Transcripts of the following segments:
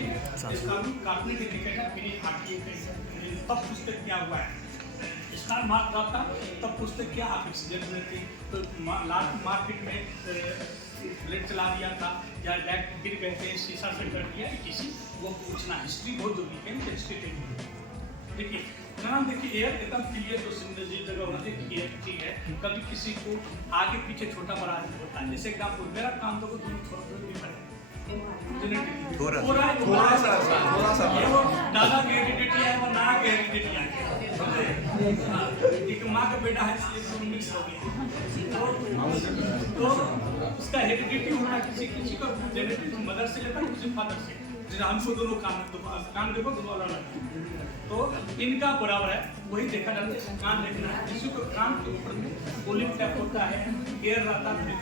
इसका भी काटने के दिखेगा मेरी आँखें तब पुस्तक क्या हुआ है स्टार मार्क आता तब पुस्तक क्या आप एक्सीडेंट में थी तो मार्केट में ब्लेड चला दिया था या बैग गिर गए थे शीशा से कर दिया किसी वो पूछना हिस्ट्री बहुत जरूरी है हिस्ट्री देखिए नाम देखिए एयर एकदम क्लियर जो जिस जगह होना चाहिए क्लियर चीज है कभी किसी को आगे पीछे छोटा बड़ा होता है जैसे एग्जाम्पल मेरा काम तो दूर थोड़ा भी पड़े थोड़ा सा दादा के हेरिडिटी है और नाना के हेरिडिटी है एक माँ का बेटा है इसलिए मिक्स हो गया तो उसका हेरिडिटी होना किसी को जेनेटिक मदर से लेता है किसी फादर से हमको दोनों कान देखो दोनों अलग अलग तो इनका बराबर है वही देखा जाता है कान देखना है किसी को कान के ऊपर में ओलिव टैप होता है एयर रहता है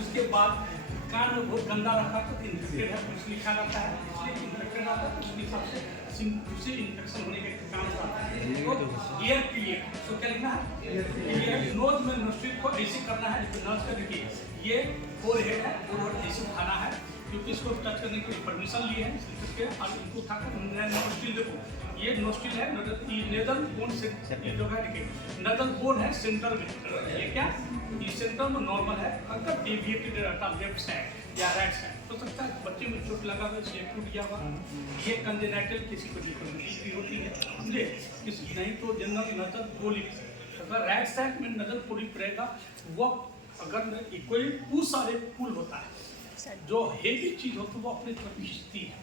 उसके बाद कान में बहुत गंदा रखा तो इन्फेक्टेड है कुछ लिखा रहता है इसलिए इन्फेक्टेड आता है उसके हिसाब से उसे इन्फेक्शन होने के काम होता है तो एयर क्लियर तो क्या लिखना है क्लियर नोज में नोस्ट्रिल को ऐसे करना है नोज का देखिए ये फोरहेड है फोरहेड ऐसे उठाना है क्योंकि इसको टच करने के लिए परमिशन लिए हैं इसके और इनको उठाकर नोस्ट्रिल देखो ये नोस्ट्रिल है नेजल बोन से ये जो है देखिए नेजल बोन है सेंट्रल में ये क्या ये सेंट्रल में नॉर्मल है अगर डेविएटेड रहता लेफ्ट साइड या राइट साइड तो सकता है बच्चे में चोट लगा हुआ शेप टूट गया हुआ ये कंजेनाइटल किसी को भी होती है समझे किसी नहीं तो जनरल नजर पोलिप अगर राइट साइड में नजर पोलिप रहेगा वो अगर कोई वो सारे पुल होता है जो हेवी चीज हो तो वो अपने तरफ खींचती है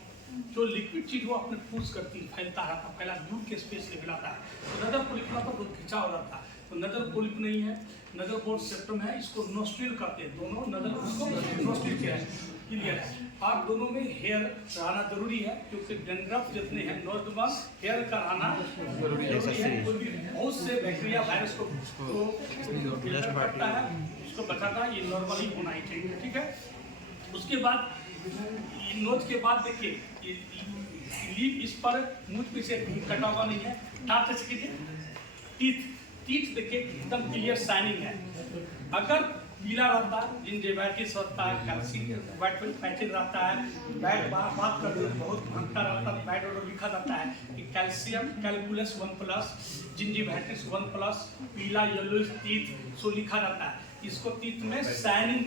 जो लिक्विड चीज वो अपने पुश करती है फैलता रहता पहला दूर के स्पेस ले मिलाता है तो नजर पोलिप का बहुत खिंचा हो जाता है तो नजर पोलिप नहीं है नजर बोर्ड सेप्टम है इसको नोस्ट्रिल करते हैं दोनों नजर उसको नोस्ट्रिल क्लियर है और दोनों में हेयर रहना जरूरी है क्योंकि डेंड्रफ जितने हैं नॉर्मल हेयर का रहना जरूरी है बहुत से बैक्टीरिया वायरस को करता है उसको बचाता है ये नॉर्मल ही होना ही चाहिए ठीक है उसके बाद नोच के बाद देखिए लीफ इस पर मुझ पे से कटा हुआ नहीं है टच कीजिए टीथ देखिए एकदम क्लियर शाइनिंग है अगर पीला रहता है जिंजेवाइटिस होता है कैल्शियम वाइट पैचेज रहता है बैड बात करते हैं बहुत भटका रहता है बैड ऑर्डर लिखा जाता है कि कैल्शियम कैलकुलस 1+ जिंजेवाइटिस 1+ पीला येलो टीथ सो लिखा जाता है इसको टीथ में shining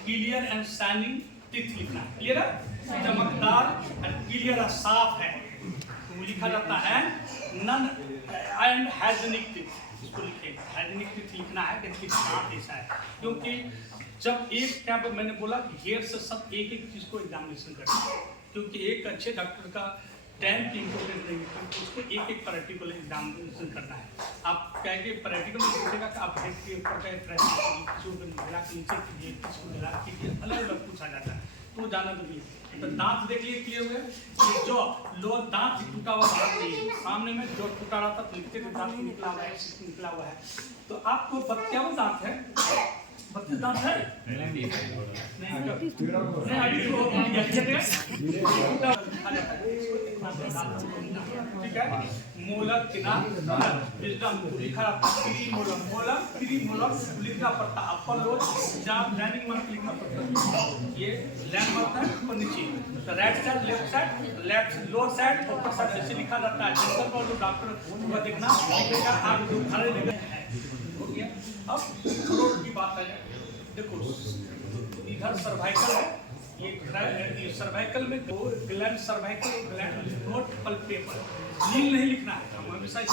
clear and shining teeth लिखना क्लियर है चमकदार और क्लियर साफ है तो लिखा जाता है नन एंड हाइजीनिक टीथ इसको लिखेगा हाइजीनिक टीथ लिखना है कि साफ ऐसा है क्योंकि जब एक क्या मैंने बोला कि हेयर से सब एक चीज को एग्जामिनेशन करना है क्योंकि एक अच्छे डॉक्टर का टाइम की इम्पोर्टेंट नहीं है उसको एक पर्टिकुलर एग्जामिनेशन करना है आप कहेंगे पर्टिकुलर में पूछेगा कि आप हेड के ऊपर का मिला के नीचे कीजिए किसको मिला कीजिए अलग अलग पूछा जाता है तो जाना जरूरी है तो दांत देख लिए क्लियर हुए जो लोअर दांत टूटा हुआ दांत नहीं है सामने में जो टूटा रहा था तो लिखते थे दांत निकला हुआ है तो आपको क्या दांत है 32 दांत है नहीं अभी ठीक है मोलर किनार विजडम लिखा मोलर लिखना पड़ता अपर लोड जहाँ लैंडिंग मार्क लिखना पड़ता ये लैंड मार्क है ऊपर नीचे तो right side left side left lower side upper side ऐसे लिखा जाता है जनरल का जो डॉक्टर होगा देखना लिखेगा आप जो खड़े जगह हो गया अब थ्रोट की बात है देखो इधर सर्वाइकल है ये सर्वाइकल में दो gland cervical gland not palpable nil नहीं लिखना है हम हमेशा नील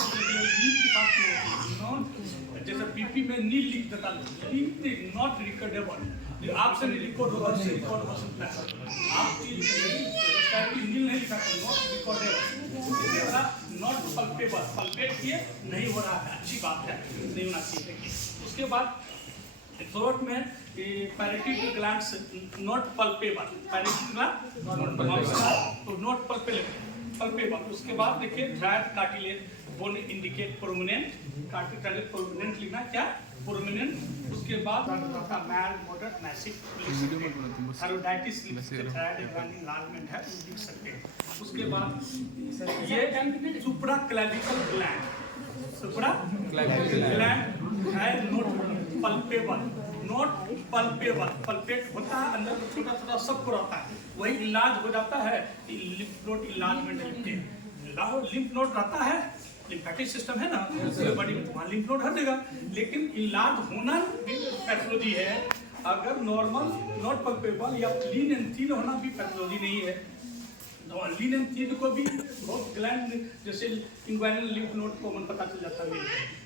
की बात नहीं होती जैसे बीपी में नील लिख देता नील नॉट रिकॉर्डेबल आपसे नहीं रिकॉर्ड होगा उससे रिकॉर्ड हो सकता है आप नील नहीं लिखा not recordable not palpebral palpate किए नहीं हो रहा है अच्छी बात है नहीं होना चाहिए उसके बाद थ्रोट में pyretic glands not palpable parotid gland तो नॉट पल्पेबल उसके बाद देखिए dried cartilage bone indicate prominent cartilage prominent लिखना क्या प्रोमिनेंट उसके बाद मैल मॉडरेट मैसिव थायराइडाइटिस लिख सकते हैं थायराइड ग्लैंड एनलार्जमेंट है लिख सकते हैं उसके बाद ये सुप्रा क्लैविकल ग्लैंड है not palpebral not palpebral. Palpate होता है अंदर में छोटा छोटा सबको रहता है, वही इलाज हो जाता है lymph node enlargement. Lymph node रहता है, लिम्फेटिक सिस्टम है ना पूरे बॉडी में, वहाँ लिम्फ नोड हर जगह, लेकिन इलाज होना भी पैथोलॉजी है। अगर नॉर्मल नॉट पल्पेबल या लीन एंड थिन होना भी पैथोलॉजी नहीं है। लीन एंड थिन को भी बहुत ग्लैंड जैसे इंग्वाइनल लिम्फ नोड को पता चल जाता है,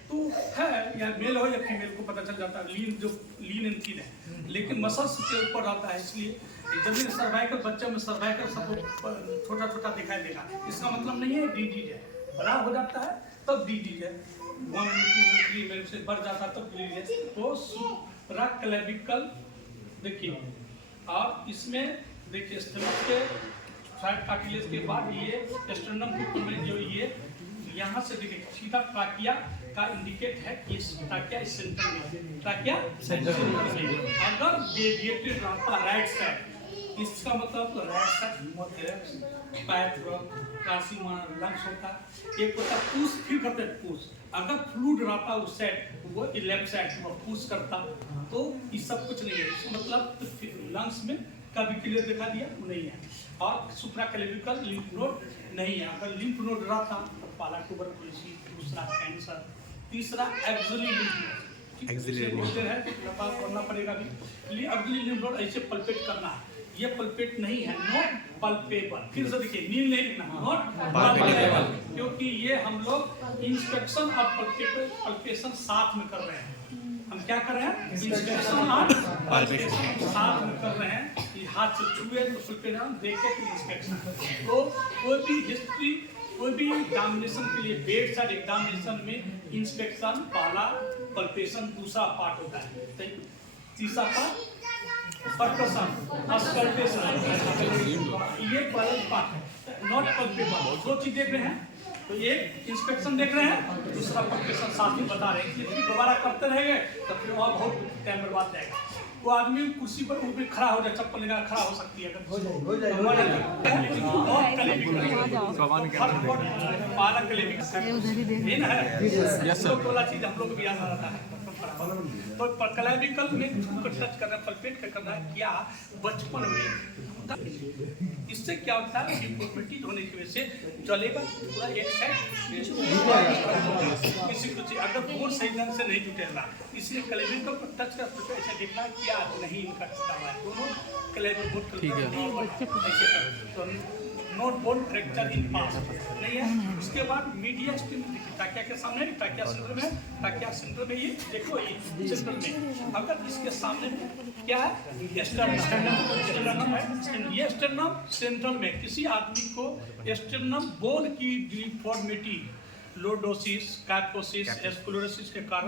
तो है या मेल हो या फीमेल को पता चल जाता है लीन जो लीन एंड थिन है, लेकिन मसल्स के ऊपर आता है। इसलिए जब सर्वाइकल बच्चे में सर्वाइकल सब छोटा छोटा दिखाई देगा, इसका मतलब नहीं है डिजीज है। बड़ा हो जाता है तब डिजीज है, 1 2 3 से बढ़ जाता है तब डिजीज है। तो सुप्राक्लेविकल देखिए, आप इसमें देखिए स्टमक के साइड कार्टिलेज के बाद ये स्टर्नम के ऊपर में जो ये यहाँ से देखिए सीधा ट्राकिया का इंडिकेट है कि ट्राकिया इस सेंटर में, ट्राकिया सेंटर में अगर डेविएटेड रहता राइट साइड, इसका मतलब राइट साइड हिमोथेरेक्स, पैथ्रोकार्सिनोमा लंग्स होता है। एक होता पुश, फिर करते हैं पुश। अगर फ्लूइड रहता उस साइड, वो लेफ्ट साइड वो पुश करता, तो ये सब कुछ नहीं है। इसका मतलब लंग्स में कभी क्लियर दिखा दिया नहीं है। और सुप्राक्लेविकल लिम्फ नोड नहीं है। अगर लिम्फ नोड रहता तो पहला ट्यूबरकुलोसिस, दूसरा कैंसर, तीसरा एक्सिलरी लिम्फ नोड। एक्सिलरी है पढ़ना पड़ेगा भी। एक्सिलरी लिम्फ नोड ऐसे पल्पेट करना है, ये पल्पेट नहीं है, नॉट पल्पेबल। फिर से देखिए नील नहीं लिखना, नॉट पल्पेबल, क्योंकि ये हम लोग इंस्पेक्शन और पल्पेशन साथ में कर रहे हैं। हम क्या कर रहे हैं? इंस्पेक्शन और पल्पेशन साथ में कर रहे हैं। ये हाथ से छुए तो पल्पेशन, देखे तो इंस्पेक्शन। तो कोई भी हिस्ट्री, कोई भी एग्जामिनेशन के लिए बेड साइड एग्जामिनेशन में इंस्पेक्शन पहला, पल्पेशन दूसरा पार्ट होता है, तीसरा पार्ट परकशन, अस्कल्टेशन, ये पहला पार्ट है। नॉट पल्पेबल दो चीज देख रहे हैं, तो एक इंस्पेक्शन देख रहे हैं, दूसरा पल्पेशन साथ में बता रहे हैं। इसलिए दोबारा करते रहेंगे तो फिर और बहुत टाइम बर्बाद जाएगा। वो आदमी कुर्सी पर ऊपर खड़ा हो जाए, चप्पल लगा खड़ा हो सकती है, अगर हो जाए वाला चीज हम लोग भी याद रहता है। तो क्लेविकल में टच करना, पल्पेट करना क्या बचपन में, इससे क्या होता है डिफॉर्मिटी होने की वजह से चलेगा पूरा एक साइड किसी कुछ, अगर बोर्ड सही ढंग से नहीं जुटेगा, इसलिए क्लेविकल को टच कर ऐसे देखना क्या नहीं इनका टूटा हुआ है, दोनों clavicle note bone fracture in past नहीं है। उसके बाद मीडिया स्टिम ट्राकिया के सामने, ट्राकिया सेंटर में, ट्राकिया सेंटर में ये देखो, ये सेंटर में अगर इसके सामने क्या है स्टर्नम है, ये स्टर्नम सेंट्रल में किसी आदमी को स्टर्नम बोन की डिफॉर्मिटी, लोडोसिस, कार्पोसिस, स्क्लेरोसिस के कारण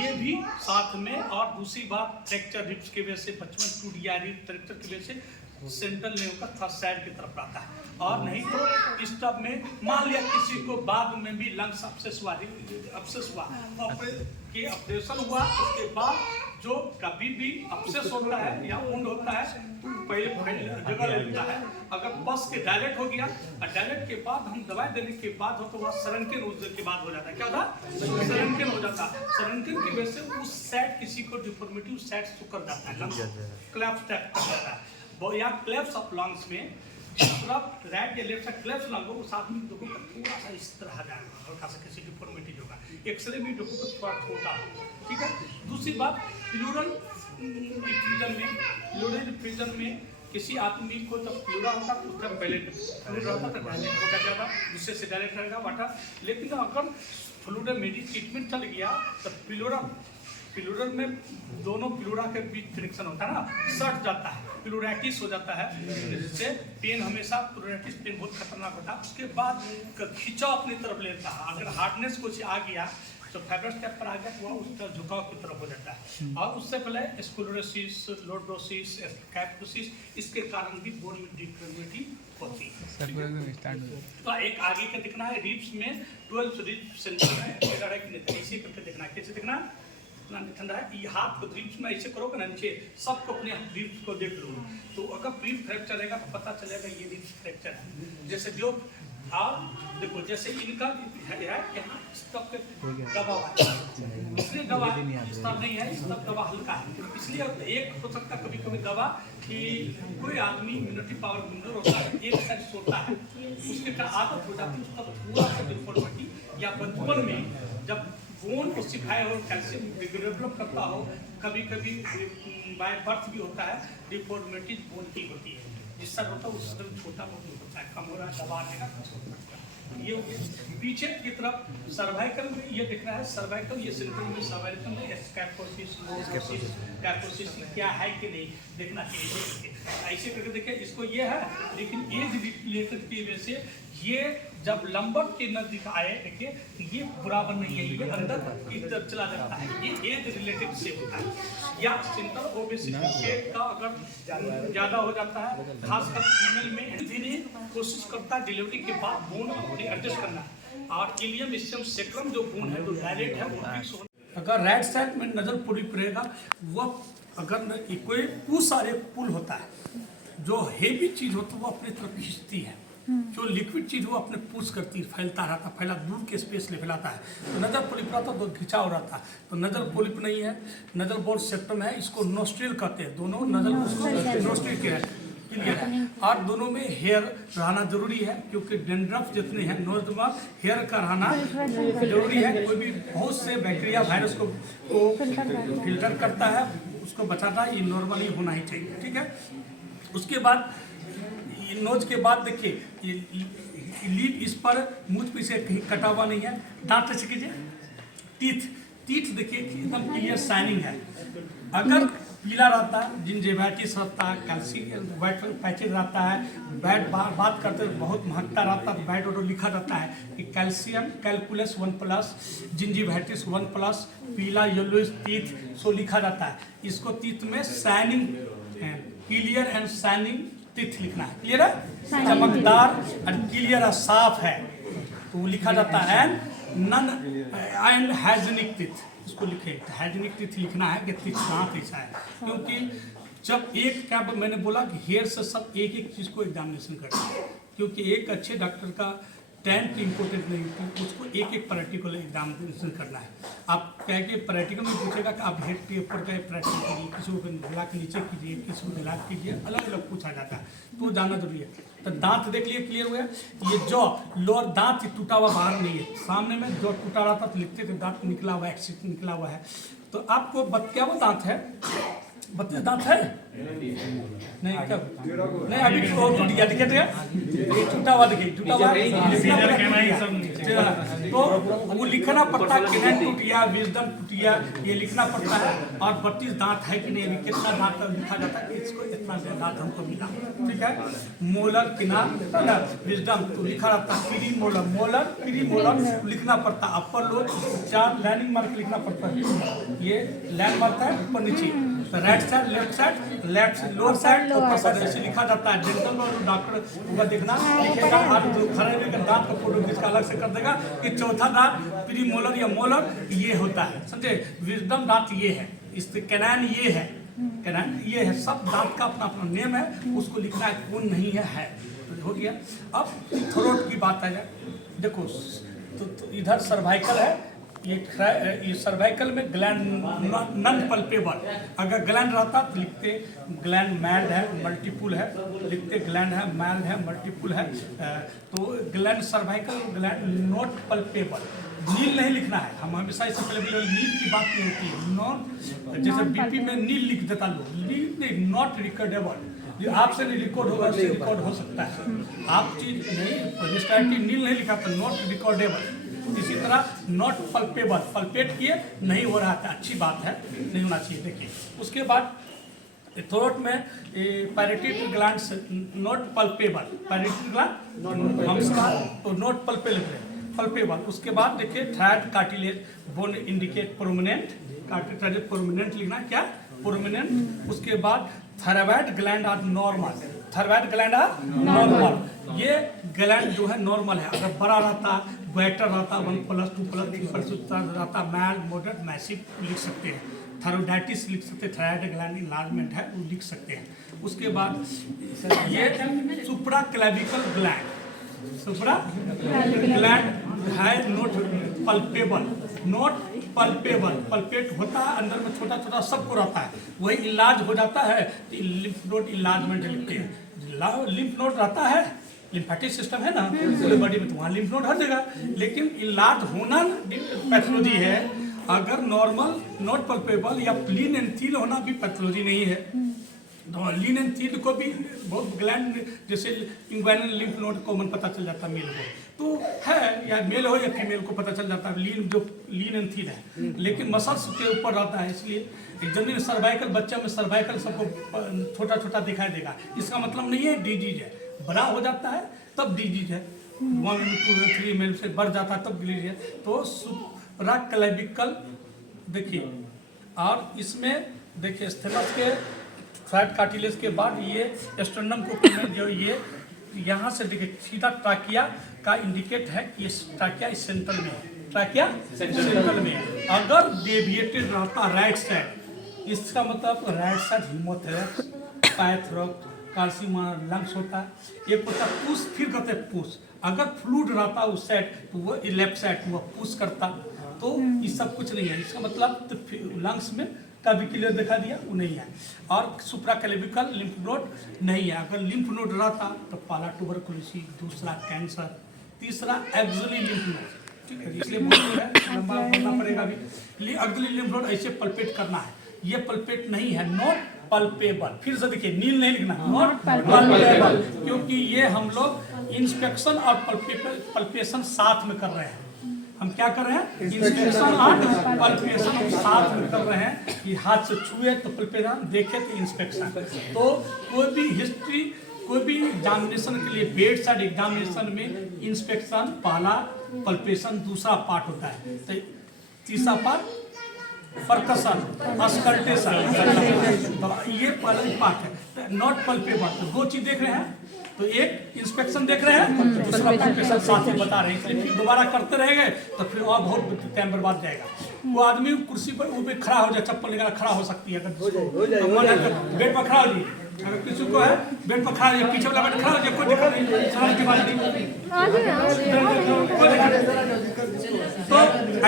ये भी साथ में, और दूसरी बात फ्रैक्चर रिब्स की वजह से बचपन टूट गया, रिब फ्रैक्चर की वजह से सेंट्रल नेव का थर्ड साइड की तरफ आता है। और नहीं तो इस टब में मान लिया किसी को बाद में भी लंग्स अपसेस हुआ, ऑपरेशन हुआ, उसके बाद जो कभी भी अपसेस होता है या वुंड होता है तो पहले जगह ले लेता है। अगर बस के डायलेट हो गया, और डायलेट के बाद हम दवाई देने के बाद हो तो वह सरंकिन के बाद हो जाता है। क्या था? सरंकिन हो जाता है। सरंकिन की वजह से उस साइड किसी को डिफॉर्मिटी उस साइड सुकर जाता है, लंग्स क्लैप्स टाइप कर जाता है, या क्लैप्स ऑफ लंग्स में जिस तरफ राइट या लेफ्ट साइड क्लैप्स लंग हो, उस आदमी को थोड़ा सा इस तरह जाएगा, हल्का सा किसी डिफॉर्मिटी होगा, एक्सरे में डॉक्टर को थोड़ा छोटा हो, ठीक है। दूसरी बात प्लूरल डिफ्यूजन में किसी आदमी को जब प्लूरा होता तो उसका पहले फ्लूड रहता तो डायलेट होगा ज़्यादा, दूसरे से डायलेट रहेगा वाटर। लेकिन अगर फ्लूड मेडिक ट्रीटमेंट चल गया तो प्लूरल में दोनों प्लूरा के बीच फ्रिक्शन होता है ना, सट जाता है, प्लूराइटिस हो जाता है, जिससे पेन हमेशा, प्लूराइटिस पेन बहुत खतरनाक होता है। उसके बाद खिंचाव अपनी तरफ लेता है, अगर हार्डनेस कुछ आ गया तो फाइब्रस टाइप पर आ गया तो वह उस तरफ झुकाव की तरफ हो जाता है। और उससे पहले स्क्लेरोसिस, लोडोसिस, कैप्टोसिस, इसके कारण भी बोन में डिफॉर्मिटी होती है। तो एक आगे का दिखना है, रिब्स में 12 रिब्स सेंटर है, ऐसे करके देखना है, कैसे देखना है, ठंडा है, ये हाथ को रिब्स में ऐसे करोगे ना नीचे, सबको अपने रिब्स को देख लो, तो अगर रिब फ्रैक्चर रहेगा तो पता चलेगा ये रिब्स फ्रैक्चर है। जैसे जो और देखो जैसे इनका है यहाँ स्टॉक दबा हुआ है, इसलिए दबा स्तर नहीं है, इसका दबा हल्का है, इसलिए एक हो सकता कभी कभी दबा कि कोई आदमी इम्यूनिटी पावर कमजोर होता है, एक साइड सोता है, उसके का आदत हो जाती है, उसका थोड़ा सा डिफॉर्मिटी या बचपन में जब बोन को सिखाया हो, कैल्शियम डेवलप करता हो, कभी कभी बाय बर्थ भी होता है, डिफॉर्मिटी बोन की होती है, जिससे होता है उस समय छोटा बहुत होता है, कम हो रहा है, दबा देगा कुछ हो सकता है। ये पीछे की तरफ सर्वाइकल में ये दिख रहा है, सर्वाइकल ये सेंट्रल में सर्वाइकल में स्कैपोसिस क्या है कि नहीं देखना चाहिए, ऐसे करके देखिए इसको ये है, लेकिन एज रिलेटेड की वजह से ये जब लंबर के नजदीक आए देखिए ये बराबर नहीं है, ये अंदर की तरफ चला जाता है, ये एज रिलेटेड से होता है, या सेंट्रल ओबेसिटी का अगर ज्यादा हो जाता है, खासकर फीमेल में धीरे कोशिश करता है डिलीवरी के बाद बोन अपने एडजस्ट करना, और इलियम स्टेम सेक्रम जो बोन है जो डायरेक्ट है वो फिक्स होना। अगर राइट साइड में नजर पूरी पड़ेगा, वह अगर कोई पुश और एक पुल होता है, जो हेवी चीज होती है वो अपनी तरफ खींचती है, जो लिक्विड चीज वो अपने पुश करती है, फैलता रहता है, फैला दूर के स्पेस ले फैलाता है, तो नजर पोलिप रहता है तो खिंचाव रहता है, तो नजर पोलिप नहीं है, नजर बोर्ड सेप्टम है, इसको नोस्ट्रिल कहते हैं, दोनों नजर उसको नोस्ट्रिल के है, और दोनों में हेयर रहना जरूरी है, क्योंकि डेंड्रफ जितने हैं नोज में हेयर का रहना जरूरी है, कोई भी बहुत से बैक्टीरिया वायरस को फिल्टर करता है, उसको बचाता है, ये नॉर्मली होना ही चाहिए, ठीक है। उसके बाद नोज के बाद देखिए लीड इस पर मुझ पे से कहीं कटा हुआ नहीं है, दांत ऐसे कीजिए, टीथ देखिए एकदम क्लियर शाइनिंग है, अगर पीला रहता है, जिंजिवाइटिस रहता है, कैल्शियम वाइट पैचेज रहता है, बैड बात करते बहुत महकता रहता है, तो बैड ऑर्डर लिखा रहता है कि कैल्शियम कैलकुलस 1+, जिंजिवाइटिस 1+, पीला येलोइश टीथ सो लिखा रहता है, इसको टीथ में shining clear and shining teeth लिखना है, क्लियर है, चमकदार और क्लियर और साफ है, तो वो लिखा जाता है, नन एंड हाइजीनिक टीथ, इसको लिखे हाइजीनिक टीथ लिखना है कि टीथ दांत ऐसा है, क्योंकि जब एक क्या मैंने बोला कि हेयर से सब एक एक चीज़ को एग्जामिनेशन करते हैं, क्योंकि एक अच्छे डॉक्टर का टेंथ इम्पोर्टेंट नहीं होती, उसको एक एक पर्टिकुलर एग्जामिनेशन करना है। आप कह के प्रैक्टिकल में पूछेगा कि आप हेड के ऊपर का प्रैक्टिस कीजिए, किसी को गला के नीचे कीजिए, किसी को गला कीजिए, अलग अलग पूछा जाता है, तो जानना जरूरी है। तो दांत देख लिए क्लियर हुआ, ये जो लोअर दांत टूटा हुआ बाहर नहीं है, सामने में जो टूटा रहा था तो लिखते थे दांत निकला हुआ है, एक्सिट निकला हुआ है, तो आपको क्या वो दांत है, बत्तीस दांत है नहीं, कब नहीं अभी टूट गया, ये टूटा हुआ देखिए, टूटा हुआ तो वो लिखना पड़ता है, किरण टूट गया, विजडम टूट गया, ये लिखना पड़ता है, और 32 दांत है कि नहीं, अभी कितना दांत लिखा जाता है, इसको इतना दांत हमको मिला, ठीक है। मोलर किनार विजडम तो लिखा रहता है, pre molar molar pre molar लिखना पड़ता है, अपर लोअर 4 लाइनिंग मार्क लिखना पड़ता है, ये लाइन मार्क है ऊपर नीचे, right side left lower side ऊपर साइड ऐसे लिखा जाता है। डेंटल में डॉक्टर होगा देखना लिखेगा, आप जो खड़े रहकर दांत का फोटो खींच अलग से कर देगा कि चौथा दांत प्री मोलर या मोलर ये होता है, समझे। विजडम दांत ये है, इस कैनाइन ये है, कैनाइन ये है, सब दांत का अपना अपना नेम है, उसको लिखना है, कौन नहीं है तो हो गया। अब थ्रोट की बात आ जाए, देखो तो इधर सर्वाइकल है, ये सर्वाइकल में ग्लैंड नॉन पल्पेबल, अगर ग्लैंड रहता तो लिखते ग्लैंड मैल्ड है मल्टीपुल है, लिखते ग्लैंड है मैल्ड है मल्टीपुल है, तो gland cervical gland not palpable, nil नहीं लिखना है, हम हमेशा इससे पहले नील की बात नहीं होती है, नॉट जैसे बीपी में नील लिख देता लोग, नील नॉट रिकॉर्डेबल, आपसे नहीं रिकॉर्ड होगा, उससे रिकॉर्ड हो सकता है, आप चीज नहीं नील नहीं लिखा तो नॉट रिकॉर्डेबल, इसी तरह नॉट पल्पेबल, पल्पेट किए नहीं हो रहा था, अच्छी बात है, नहीं होना चाहिए। देखिए उसके बाद थ्रोट में parotid gland not palpable, parotid gland तो नॉट पल्पेबल, उसके बाद देखिए thyroid cartilage bone indicate prominent, cartilage prominent लिखना क्या प्रोमिनेंट, उसके बाद thyroid gland are normal, thyroid gland are normal, ये ग्लैंड जो है नॉर्मल है, अगर बड़ा रहता ग्वाइटर रहता 1+, 2+, 3+ रहता, मैल मॉडरेट मैसिव लिख सकते हैं, थायरोडाइटिस लिख सकते हैं, थायराइड ग्लैंड इनलार्जमेंट है वो लिख सकते हैं। उसके बाद ये सुप्रा क्लेविकल ग्लैंड, सुप्रा ग्लैंड है not palpebral, not palpebral. Palpate होता है अंदर में छोटा छोटा सबको रहता है, वही इलाज हो जाता है तो लिम्फ नोड इलाजमेंट लिखते हैं। लिम्फ नोड रहता है, लिम्फेटिक सिस्टम है ना पूरे बॉडी में, तो वहाँ लिम्फ नोड हर जगह, लेकिन इलाज होना पैथोलॉजी है। अगर नॉर्मल नॉट पल्पेबल या लीन एंड थील होना भी पैथोलॉजी नहीं है। तो लीन एंड थील को भी बहुत ग्लैंड जैसे इंग्वाइनल लिम्फ नोड कॉमन पता चल जाता है मेल को, तो है या मेल हो या फीमेल को पता चल जाता है लीन, जो लीन एंड थील है, लेकिन मसल्स के ऊपर रहता है। इसलिए जमीन सर्वाइकल बच्चा में सर्वाइकल सबको छोटा छोटा दिखाई देगा, इसका मतलब नहीं है डिजीज है। बड़ा हो जाता है तब डिजीज है, 1 2 3 ml से बढ़ जाता है तब डिजीज है। तो सुप्राक्लैविकल देखिए, और इसमें देखिए स्थैलस के फ्लैट कार्टिलेज के बाद ये स्टर्नम को जो ये यहाँ से देखिए सीधा ट्राकिया का इंडिकेट है कि ट्राकिया इस सेंट्रल में है, ट्राकिया सेंट्रल में है। अगर डेविएटेड रहता राइट साइड, इसका मतलब राइट साइड हीमोथैलेक्स, पाइथेरोड, कार्सिमा लंग्स होता है। एक होता है पुश, फिर कहते हैं पुश। अगर फ्लूड रहता उस साइड तो वो लेफ्ट साइड वो पुश करता, तो ये सब कुछ नहीं है। इसका मतलब तो लंग्स में का भी क्लियर दिखा दिया वो नहीं है। और सुप्राक्लैविकल लिम्फ नोड नहीं है। अगर लिम्फ नोड रहता तो पहला ट्यूबरकुलोसिस, दूसरा कैंसर, तीसरा एक्सिलरी लिम्फ नोड, ठीक है। इसलिए लंबा पढ़ना पड़ेगा अभी। एक्सिलरी लिम्फ नोड ऐसे पल्पेट करना है, ये पल्पेट नहीं है, नॉट पल्पेबल। फिर से देखिए नील नहीं लिखना, नॉट पल्पेबल, क्योंकि ये हम लोग इंस्पेक्शन और पल्पेशन साथ में कर रहे हैं। हम क्या कर रहे हैं, इंस्पेक्शन और पल्पेशन साथ में कर रहे हैं। कि हाथ से छुए तो पल्पेशन, देखे तो इंस्पेक्शन। तो कोई भी हिस्ट्री, कोई भी एग्जामिनेशन के लिए बेड साइड एग्जामिनेशन में इंस्पेक्शन पहला, पल्पेशन दूसरा पार्ट होता है, तो तीसरा पार्ट परकशन, अस्कल्टेशन, तो ये पहला पार्ट है। नॉट पल्पेबल, तो दो चीज देख रहे हैं, तो एक इंस्पेक्शन देख रहे हैं, दूसरा पल्पेशन साथ में बता रहे हैं। इसलिए फिर दोबारा करते रहेंगे तो फिर और बहुत टाइम बर्बाद जाएगा। वो आदमी कुर्सी पर वो भी खड़ा हो जाए, चप्पल निकाल खड़ा हो सकती है, अगर बेड पर खड़ा हो जाए, अगर किसी को है बेड पर खड़ा हो जाए, पीछे वाला बेड खड़ा हो जाए, कोई दिक्कत नहीं, साल के बाद नहीं। तो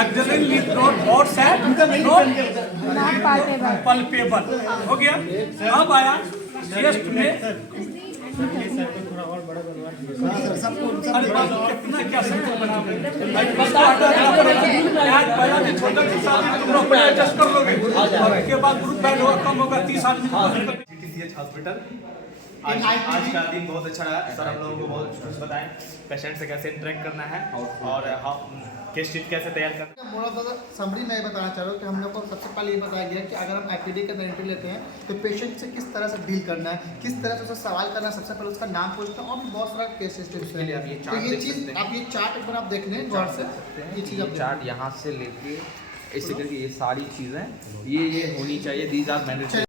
एक्सिलरी लिम्फ नोड और साइड नॉट पल्पेबल हो गया। अब आया चेस्ट में, अरे बात कितना क्या सब बना छोटा तुम लोग पहले एडजस्ट कर लोगे, और उसके बाद ग्रुप बैड होगा, कम होगा 30 आदमी। GTCH हॉस्पिटल आज का दिन बहुत अच्छा रहा सर। हम लोगों को बहुत कुछ बताएं पेशेंट से कैसे इंटरेक्ट करना है और केस शीट कैसे तैयार करना है। मोड़ा समरी मैं बताना चाह रहा हूँ कि हम लोग को सबसे पहले ये बताया गया कि अगर हम IPD के अंदर एंट्री लेते हैं तो पेशेंट से किस तरह से डील करना है, किस तरह से उससे सवाल करना है, सबसे पहले उसका नाम पूछना है, और भी बहुत सारा केस हिस्ट्री है। तो ये चीज़ आप ये चार्ट एक बार आप देख लें गौर से, ये चीज़ आप चार्ट यहाँ से लेके ऐसे करके ये सारी चीज़ें ये होनी चाहिए, दीज आर मैंडेटरी।